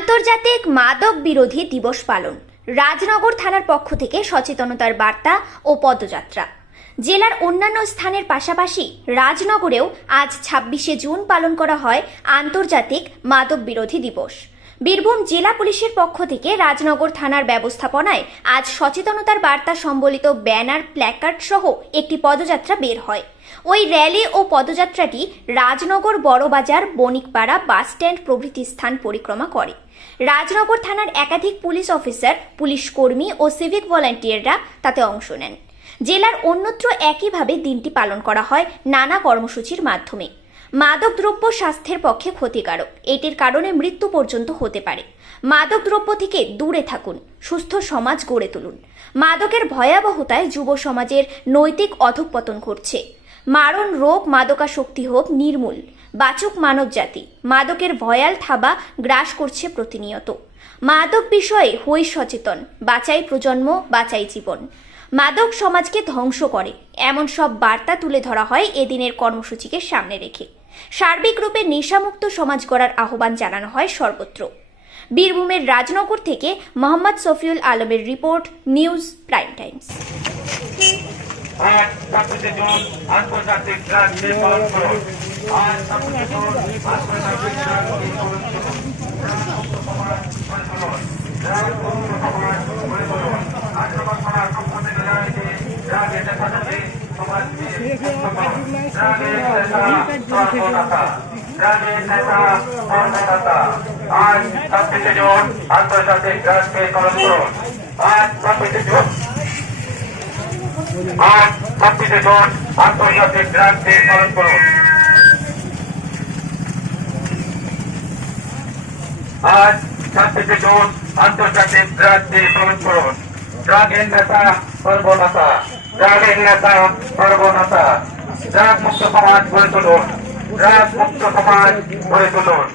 আন্তর্জাতিক মাদক বিরোধী দিবস পালন। রাজনগর থানার পক্ষ থেকে সচেতনতার বার্তা ও পদযাত্রা। জেলার অন্যান্য স্থানের পাশাপাশি রাজনগরেও আজ ছাব্বিশে জুন পালন করা হয় আন্তর্জাতিক মাদক বিরোধী দিবস। বীরভূম জেলা পুলিশের পক্ষ থেকে রাজনগর থানার ব্যবস্থাপনায় আজ সচেতনতার বার্তা সম্বলিত ব্যানার, প্ল্যাকার্ড সহ একটি পদযাত্রা বের হয়। ওই র্যালি ও পদযাত্রাটি রাজনগর বড়বাজার, বণিকপাড়া বাসস্ট্যান্ড প্রভৃতি স্থান পরিক্রমা করে। রাজনগর থানার একাধিক পুলিশ অফিসার, পুলিশ কর্মী ও সিভিক ভলান্টিয়াররা তাতে অংশ নেন। জেলার অন্যত্র একইভাবে দিনটি পালন করা হয় নানা কর্মসূচির মাধ্যমে। মাদক দ্রব্য স্বাস্থ্যের পক্ষে ক্ষতিকারক। এটির কারণে মৃত্যু পর্যন্ত হতে পারে। মাদক দ্রব্য থেকে দূরে থাকুন, সুস্থ সমাজ গড়ে তুলুন। মাদকের ভয়াবহতায় যুব সমাজের নৈতিক অধঃপতন ঘটছে। মারণ রোগ মাদকাসক্তি হোক নির্মূল। বাচক মানব জাতি মাদকের ভয়াল থাবা গ্রাস করছে প্রতিনিয়ত। মাদক বিষয়ে হই সচেতন, বাঁচাই প্রজন্ম, বাঁচাই জীবন। মাদক সমাজকে ধ্বংস করে। এমন সব বার্তা তুলে ধরা হয় এদিনের কর্মসূচিকে সামনে রেখে। সার্বিক রূপে নেশামুক্ত সমাজ গড়ার আহ্বান জানানো হয় সর্বত্র। বীরভূমের রাজনগর থেকে মোহাম্মদ সফিউল আলমের রিপোর্ট, নিউজ প্রাইম টাইমস। আজ আন্তর্জাতিক আজ আজ ছাব্বিশে জুন আন্তর্জাতিক ড্রাগ ডে পালন করুন আজ ছাব্বিশে জুন আজ ছাব্বিশে জুন আন্তর্জাতিক ড্রাগ ডে পালন করুন আজ আন্তর্জাতিক ড্রাগ ডে পালন করুন ড্রাগের নেতা সর্বনাশা নেতা সর্বনাশা ড্রাগ মুক্ত সমাজ গড়ে তুলুন মুক্ত সমাজ গড়ে তুলুন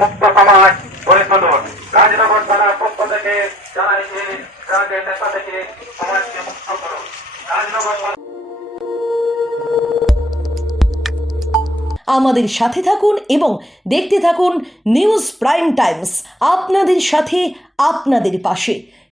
মুক্ত সমাজ গড়ে তুলুন থানার পক্ষ থেকে নেতা থেকে সমাজকে মুক্ত করুন আমাদের সাথে থাকুন এবং দেখতে থাকুন নিউজ প্রাইম টাইমস, আপনাদের সাথে, আপনাদের পাশে।